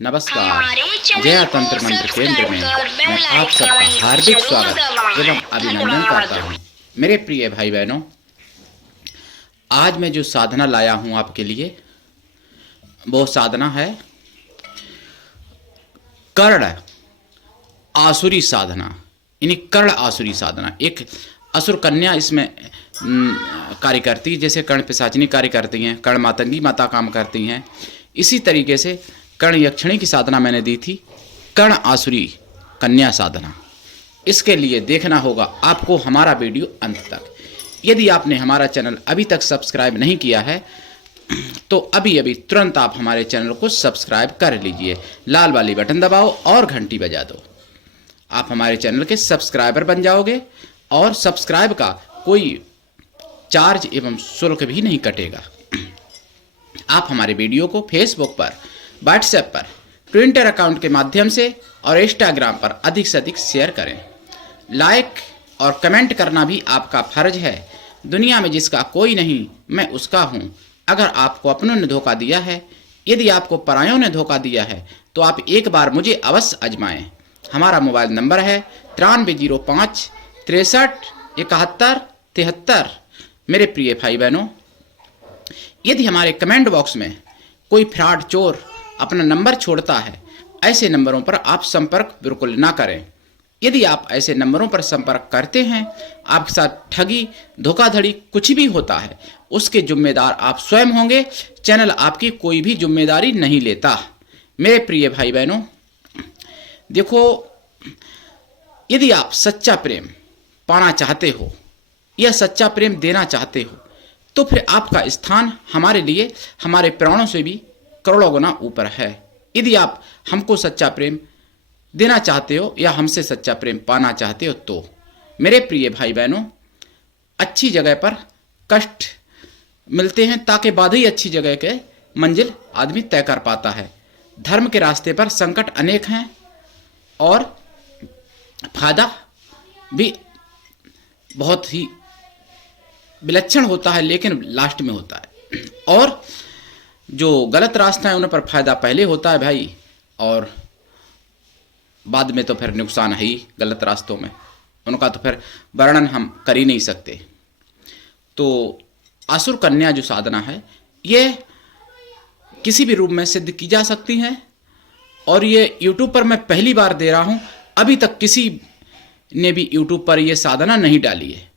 नमस्कार। जया तंत्र मंत्र केंद्र में मैं आप सबका हार्दिक स्वागत एवं अभिनंदन करता हूँ। मेरे प्रिय भाई बहनों, आज मैं जो साधना लाया हूँ आपके लिए, वो साधना है कर्ण आसुरी साधना। यानी कर्ण आसुरी साधना। एक असुर कन्या इसमें कार्य करती है, जैसे कर्ण पिशाचिनी कार्य करती हैं, कर्ण मातंगी माता काम करती हैं। इसी तरीके से कर्ण यक्षिणी की साधना मैंने दी थी, कर्ण आसुरी कन्या साधना। इसके लिए देखना होगा आपको हमारा वीडियो अंत तक। यदि आपने हमारा चैनल अभी तक सब्सक्राइब नहीं किया है तो अभी अभी तुरंत आप हमारे चैनल को सब्सक्राइब कर लीजिए, लाल वाली बटन दबाओ और घंटी बजा दो। आप हमारे चैनल के सब्सक्राइबर बन जाओगे और सब्सक्राइब का कोई चार्ज एवं शुल्क भी नहीं कटेगा। आप हमारे वीडियो को फेसबुक पर, व्हाट्सएप पर, ट्विटर अकाउंट के माध्यम से और इंस्टाग्राम पर अधिक से अधिक शेयर करें। लाइक और कमेंट करना भी आपका फर्ज है। दुनिया में जिसका कोई नहीं, मैं उसका हूँ। अगर आपको अपनों ने धोखा दिया है, यदि आपको परायों ने धोखा दिया है, तो आप एक बार मुझे अवश्य आजमाएं। हमारा मोबाइल नंबर है 9305 63 71 73। मेरे प्रिय भाई बहनों, यदि हमारे कमेंट बॉक्स में कोई फ्रॉड चोर अपना नंबर छोड़ता है, ऐसे नंबरों पर आप संपर्क बिल्कुल ना करें। यदि आप ऐसे नंबरों पर संपर्क करते हैं, आपके साथ ठगी, धोखाधड़ी कुछ भी होता है, उसके जिम्मेदार आप स्वयं होंगे। चैनल आपकी कोई भी जिम्मेदारी नहीं लेता। मेरे प्रिय भाई बहनों, देखो, यदि आप सच्चा प्रेम पाना चाहते हो या सच्चा प्रेम देना चाहते हो, तो फिर आपका स्थान हमारे लिए, हमारे प्राणों से भी करोड़ों गुना ऊपर है। यदि आप हमको सच्चा प्रेम देना चाहते हो या हमसे सच्चा प्रेम पाना चाहते हो, तो मेरे प्रिय भाई बहनों, अच्छी जगह पर कष्ट मिलते हैं, ताकि बाद ही अच्छी जगह के मंजिल आदमी तय कर पाता है। धर्म के रास्ते पर संकट अनेक हैं और फायदा भी बहुत ही विलक्षण होता है, लेकिन लास्ट में होता है। और जो गलत रास्ता है उन पर फायदा पहले होता है भाई, और बाद में तो फिर नुकसान है ही। गलत रास्तों में उनका तो फिर वर्णन हम कर ही नहीं सकते। तो असुर कन्या जो साधना है, ये किसी भी रूप में सिद्ध की जा सकती है, और ये यूट्यूब पर मैं पहली बार दे रहा हूँ। अभी तक किसी ने भी यूट्यूब पर ये साधना नहीं डाली है।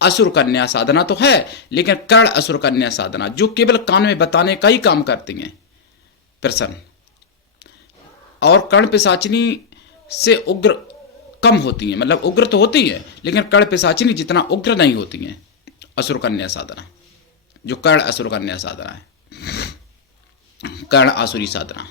असुर कन्या साधना तो है, लेकिन कर्ण असुर कन्या साधना, जो केवल कान में बताने का ही काम करती हैं प्रसन्न, और कर्ण पिशाचिनी से उग्र कम होती हैं। मतलब उग्र तो होती है, लेकिन कर्ण पिशाचिनी जितना उग्र नहीं होती हैं असुर कन्या साधना, जो कर्ण असुर कन्या साधना है, कर्ण आसुरी साधना।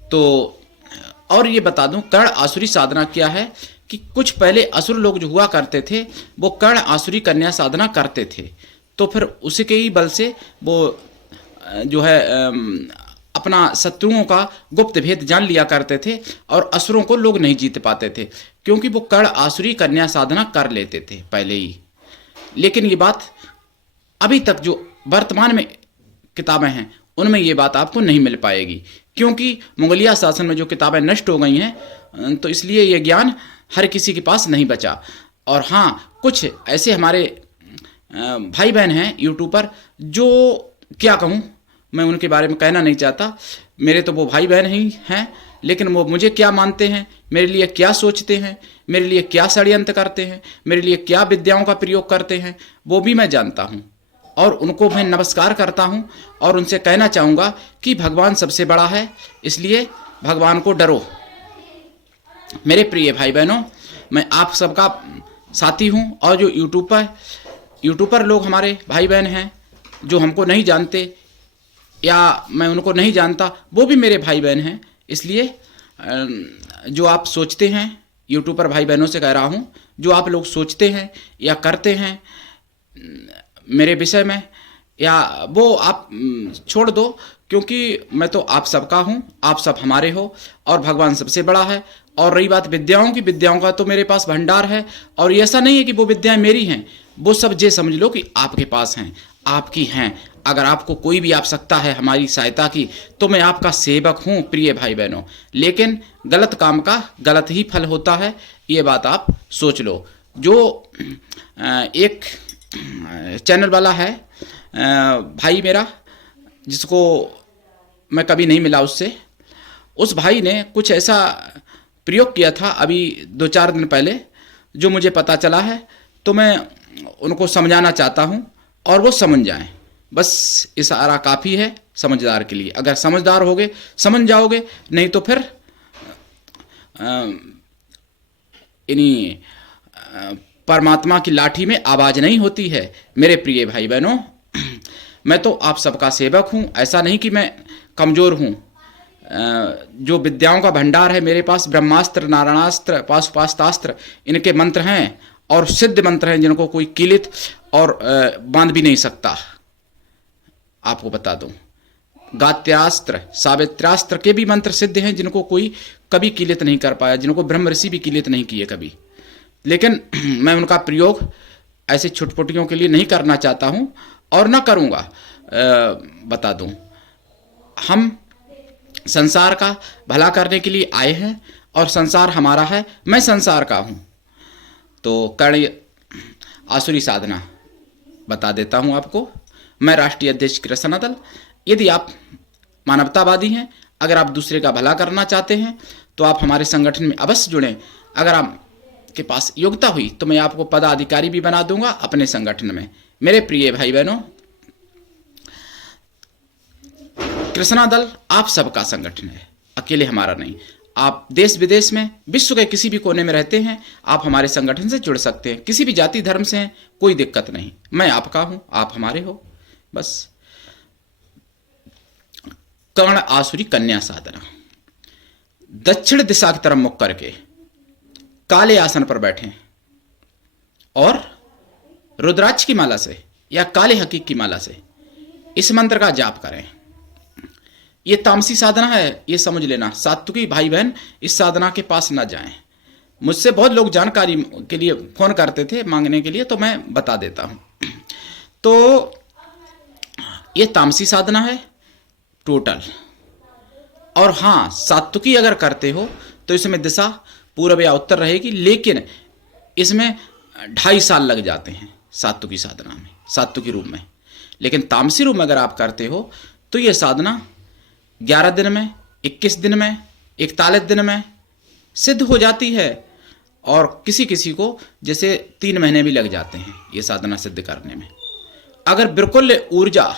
तो और ये बता दूं, कर्ण आसुरी साधना क्या है कि कुछ पहले असुर लोग जो हुआ करते थे, वो कर्ण आसुरी कन्या साधना करते थे। तो फिर उसके ही बल से वो जो है अपना शत्रुओं का गुप्त भेद जान लिया करते थे, और असुरों को लोग नहीं जीत पाते थे, क्योंकि वो कर्ण आसुरी कन्या साधना कर लेते थे पहले ही। लेकिन ये बात अभी तक जो वर्तमान में किताबें हैं, उनमें ये बात आपको नहीं मिल पाएगी, क्योंकि मुगलिया शासन में जो किताबें नष्ट हो गई हैं, तो इसलिए ये ज्ञान हर किसी के पास नहीं बचा। और हाँ, कुछ ऐसे हमारे भाई बहन हैं यूट्यूबर, जो क्या कहूँ, मैं उनके बारे में कहना नहीं चाहता। मेरे तो वो भाई बहन ही हैं, लेकिन वो मुझे क्या मानते हैं, मेरे लिए क्या सोचते हैं, मेरे लिए क्या षड्यंत्र करते हैं, मेरे लिए क्या विद्याओं का प्रयोग करते हैं, वो भी मैं जानता हूँ। और उनको मैं नमस्कार करता हूँ, और उनसे कहना चाहूँगा कि भगवान सबसे बड़ा है, इसलिए भगवान को डरो। मेरे प्रिय भाई बहनों, मैं आप सबका साथी हूँ, और जो यूट्यूबर लोग हमारे भाई बहन हैं, जो हमको नहीं जानते या मैं उनको नहीं जानता, वो भी मेरे भाई बहन हैं। इसलिए जो आप सोचते हैं, यूट्यूबर भाई बहनों से कह रहा हूँ, जो आप लोग सोचते हैं या करते हैं मेरे विषय में, या वो आप छोड़ दो, क्योंकि मैं तो आप सबका हूँ, आप सब हमारे हो, और भगवान सबसे बड़ा है। और रही बात विद्याओं की, विद्याओं का तो मेरे पास भंडार है, और ऐसा नहीं है कि वो विद्याएं मेरी हैं, वो सब जे समझ लो कि आपके पास हैं, आपकी हैं। अगर आपको कोई भी आवश्यकता है हमारी सहायता की तो मैं आपका सेवक हूँ प्रिय भाई बहनों। लेकिन गलत काम का गलत ही फल होता है, ये बात आप सोच लो। जो एक चैनल वाला है भाई मेरा, जिसको मैं कभी नहीं मिला उससे, उस भाई ने कुछ ऐसा प्रयोग किया था अभी 2-4 दिन पहले, जो मुझे पता चला है। तो मैं उनको समझाना चाहता हूँ और वो समझ जाएं। बस इशारा काफ़ी है समझदार के लिए। अगर समझदार होगे समझ जाओगे, नहीं तो फिर इन्हीं परमात्मा की लाठी में आवाज़ नहीं होती है। मेरे प्रिय भाई बहनों, मैं तो आप सबका सेवक हूँ। ऐसा नहीं कि मैं कमज़ोर हूँ। जो विद्याओं का भंडार है मेरे पास, ब्रह्मास्त्र, नारायणास्त्र, पाशुपास्त्रास्त्र, इनके मंत्र हैं और सिद्ध मंत्र हैं जिनको कोई किलित और बांध भी नहीं सकता। आपको बता दूं, गात्यास्त्र, सावित्रास्त्र के भी मंत्र सिद्ध हैं जिनको कोई कभी किलित नहीं कर पाया, जिनको ब्रह्म ऋषि भी किलित नहीं किए कभी। लेकिन मैं उनका प्रयोग ऐसे छुटपुटियों के लिए नहीं करना चाहता हूं और ना करूंगा। बता दूं, हम संसार का भला करने के लिए आए हैं और संसार हमारा है, मैं संसार का हूं। तो कर्ण आसुरी साधना बता देता हूं आपको। मैं राष्ट्रीय अध्यक्ष कृष्णा दल। यदि आप मानवतावादी हैं, अगर आप दूसरे का भला करना चाहते हैं तो आप हमारे संगठन में अवश्य जुड़ें। अगर आपके पास योग्यता हुई तो मैं आपको पदाधिकारी भी बना दूंगा अपने संगठन में। मेरे प्रिय भाई बहनों, कृष्णा दल आप सबका संगठन है, अकेले हमारा नहीं। आप देश विदेश में, विश्व के किसी भी कोने में रहते हैं, आप हमारे संगठन से जुड़ सकते हैं। किसी भी जाति धर्म से हैं, कोई दिक्कत नहीं। मैं आपका हूं, आप हमारे हो। बस कर्ण आसुरी कन्या साधना। दक्षिण दिशा की तरफ मुख करके काले आसन पर बैठें और रुद्राक्ष की माला से या काले हकीक की माला से इस मंत्र का जाप करें। ये तामसी साधना है, ये समझ लेना। सात्विकी भाई बहन इस साधना के पास ना जाएं। मुझसे बहुत लोग जानकारी के लिए फोन करते थे मांगने के लिए, तो मैं बता देता हूं। तो ये तामसी साधना है टोटल। और हाँ, सात्विकी अगर करते हो तो इसमें दिशा पूर्व या उत्तर रहेगी, लेकिन इसमें 2.5 साल लग जाते हैं सात्विकी साधना में, सात्विकी रूप में। लेकिन तामसी रूप में अगर आप करते हो तो ये साधना 11 दिन में, 21 दिन में, 41 दिन में सिद्ध हो जाती है। और किसी किसी को जैसे 3 महीने भी लग जाते हैं ये साधना सिद्ध करने में। अगर बिल्कुल ऊर्जा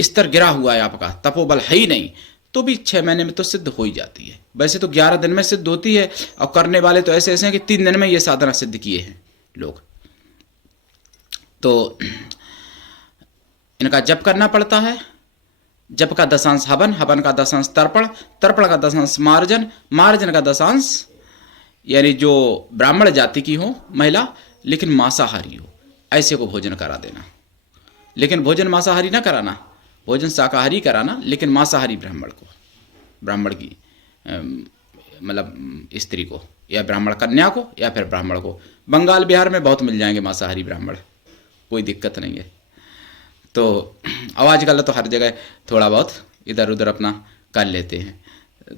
स्तर गिरा हुआ है, आपका तपोबल है ही नहीं, तो भी 6 महीने में तो सिद्ध हो ही जाती है। वैसे तो 11 दिन में सिद्ध होती है, और करने वाले तो ऐसे ऐसे हैं कि 3 दिन में ये साधना सिद्ध किए हैं लोग। तो इनका जप करना पड़ता है। जप का 10 हवन, हवन का 10 तर्पण, तर्पण का 10 मार्जन, मार्जन का 10 यानी जो ब्राह्मण जाति की हो महिला लेकिन मांसाहारी हो, ऐसे को भोजन करा देना। लेकिन भोजन मांसाहारी ना कराना, भोजन शाकाहारी कराना, लेकिन मांसाहारी ब्राह्मण को, ब्राह्मण की मतलब स्त्री को, या ब्राह्मण कन्या को, या फिर ब्राह्मण को। बंगाल बिहार में बहुत मिल जाएंगे मांसाहारी ब्राह्मण, कोई दिक्कत नहीं है। तो आवाज़ गलत तो हर जगह थोड़ा बहुत इधर उधर अपना कर लेते हैं।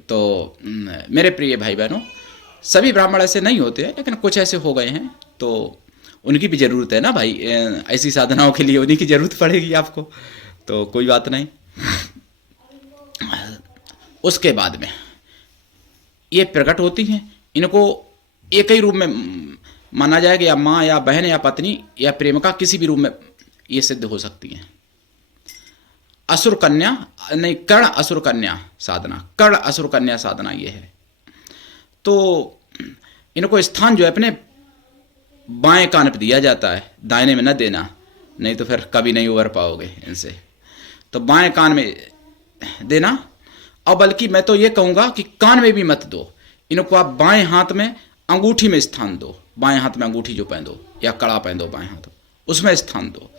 तो मेरे प्रिय भाई बहनों, सभी ब्राह्मण ऐसे नहीं होते हैं, लेकिन कुछ ऐसे हो गए हैं, तो उनकी भी ज़रूरत है ना भाई। ऐसी साधनाओं के लिए उन्हीं की ज़रूरत पड़ेगी आपको, तो कोई बात नहीं। उसके बाद में ये प्रकट होती हैं, इनको एक ही रूप में माना जाएगा, या माँ या बहन या पत्नी या प्रेमिका, किसी भी रूप में ये सिद्ध हो सकती हैं। असुर कन्या नहीं, कर्ण असुर कन्या साधना, कर्ण असुर कन्या साधना ये है। तो इनको स्थान जो है अपने बाएं कान पर दिया जाता है, दाहिने में न देना, नहीं तो फिर कभी नहीं उबर पाओगे इनसे। तो बाएं कान में देना, और बल्कि मैं तो ये कहूँगा कि कान में भी मत दो इनको। आप बाएं हाथ में अंगूठी में स्थान दो, बाएं हाथ में अंगूठी जो पहन दो या कड़ा पहन दो बाएं हाथ, उसमें स्थान दो।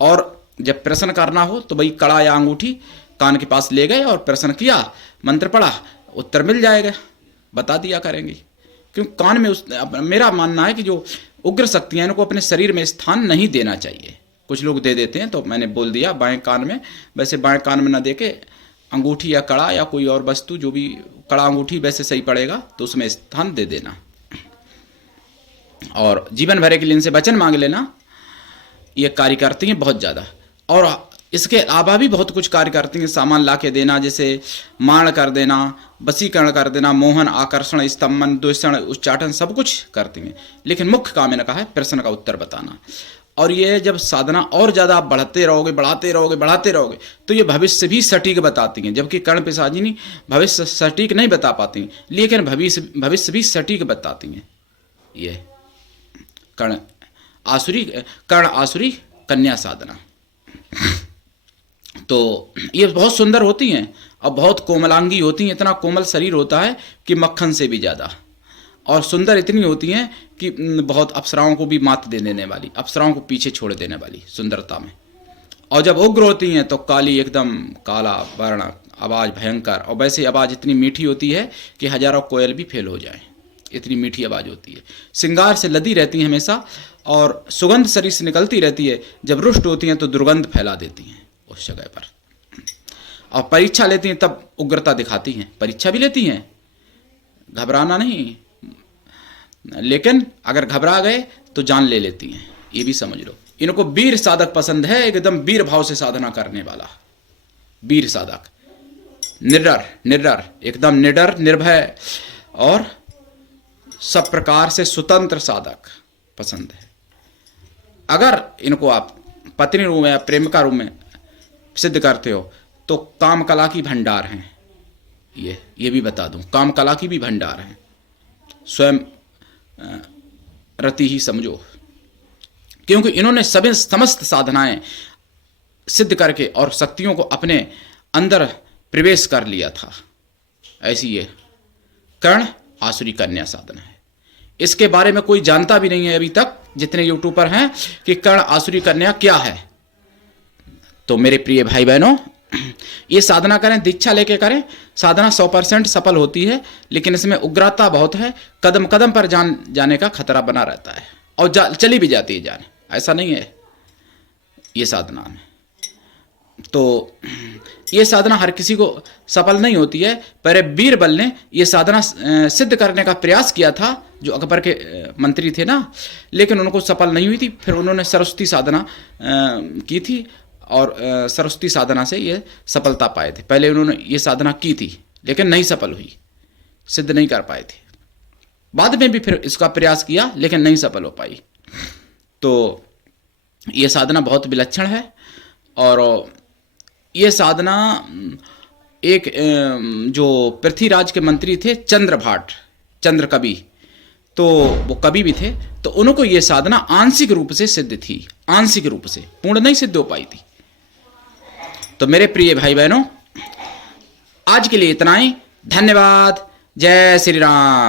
और जब प्रश्न करना हो तो भाई कड़ा या अंगूठी कान के पास ले गए और प्रश्न किया, मंत्र पढ़ा, उत्तर मिल जाएगा, बता दिया करेंगे। क्योंकि कान में मेरा मानना है कि जो उग्र शक्तियाँ इनको अपने शरीर में स्थान नहीं देना चाहिए। कुछ लोग दे देते हैं, तो मैंने बोल दिया बाएं कान में, वैसे बाएं कान में ना दे के अंगूठी या कड़ा या कोई और वस्तु, जो भी कड़ा अंगूठी वैसे सही पड़ेगा, तो उसमें स्थान दे देना और जीवन भर के लिए इनसे वचन मांग लेना। ये कार्य करती हैं बहुत ज़्यादा, और इसके अलावा भी बहुत कुछ कार्य करती हैं। सामान ला के देना, जैसे माण कर देना, वशीकरण कर देना, मोहन, आकर्षण, स्तंभन, द्वेषण, उच्चाटन, सब कुछ करती हैं। लेकिन मुख्य काम इन्होंने कहा है प्रश्न का उत्तर बताना। और ये जब साधना और ज़्यादा आप बढ़ाते रहोगे, बढ़ाते रहोगे, बढ़ाते रहोगे, तो ये भविष्य भी सटीक बताती हैं, जबकि कर्ण पिशाचिनी भविष्य सटीक नहीं बता पाती, लेकिन भविष्य भी सटीक बताती हैं। ये कर्ण आसुरी कन्या साधना, तो ये बहुत सुंदर होती हैं और बहुत कोमलांगी होती हैं। इतना कोमल शरीर होता है कि मक्खन से भी ज़्यादा, और सुंदर इतनी होती हैं कि बहुत अप्सराओं को भी मात दे देने वाली, अप्सराओं को पीछे छोड़ देने वाली सुंदरता में। और जब उग्र होती हैं तो काली, एकदम काला वर्ण, आवाज़ भयंकर, और वैसे आवाज़ इतनी मीठी होती है कि हजारों कोयल भी फेल हो जाएं, इतनी मीठी आवाज़ होती है। श्रृंगार से लदी रहती हैं हमेशा, और सुगंध शरीर से निकलती रहती है। जब रुष्ट होती हैं तो दुर्गंध फैला देती हैं उस जगह पर। और परीक्षा लेती हैं तब उग्रता दिखाती हैं, परीक्षा भी लेती हैं, घबराना नहीं, लेकिन अगर घबरा गए तो जान ले लेती हैं, ये भी समझ लो। इनको वीर साधक पसंद है, एकदम वीर भाव से साधना करने वाला वीर साधक, निडर, एकदम निडर, निर्भय और सब प्रकार से स्वतंत्र साधक पसंद है। अगर इनको आप पत्नी रूप में या प्रेमिका रूप में सिद्ध करते हो तो काम कला की भंडार हैं। ये भी बता दूं, काम कला की भी भंडार हैं, स्वयं रति ही समझो, क्योंकि इन्होंने सभी समस्त साधनाएं सिद्ध करके और शक्तियों को अपने अंदर प्रवेश कर लिया था। ऐसी ये कर्ण आसुरी कन्या साधना है। इसके बारे में कोई जानता भी नहीं है अभी तक, जितने यूट्यूबर हैं, कि कर्ण आसुरी कन्या क्या है। तो मेरे प्रिय भाई बहनों, ये साधना करें, दीक्षा लेके करें। साधना 100% सफल होती है, लेकिन इसमें उग्रता बहुत है, कदम कदम पर जाने का खतरा बना रहता है, और चली भी जाती है जान, ऐसा नहीं है ये साधना में। तो ये साधना हर किसी को सफल नहीं होती है। पहले बीरबल ने ये साधना सिद्ध करने का प्रयास किया था, जो अकबर के मंत्री थे ना, लेकिन उनको सफल नहीं हुई थी। फिर उन्होंने सरस्वती साधना की थी, और सरस्वती साधना से ये सफलता पाए थे। पहले उन्होंने ये साधना की थी, लेकिन नहीं सफल हुई, सिद्ध नहीं कर पाए थे। बाद में भी फिर इसका प्रयास किया, लेकिन नहीं सफल हो पाई। तो ये साधना बहुत विलक्षण है। और ये साधना एक जो पृथ्वीराज के मंत्री थे चंद्रभाट, चंद्र कवि, तो वो कवि भी थे, तो उनको ये साधना आंशिक रूप से सिद्ध थी, आंशिक रूप से, पूर्ण नहीं सिद्ध हो पाई थी। तो मेरे प्रिय भाई बहनों, आज के लिए इतना ही। धन्यवाद। जय श्री राम।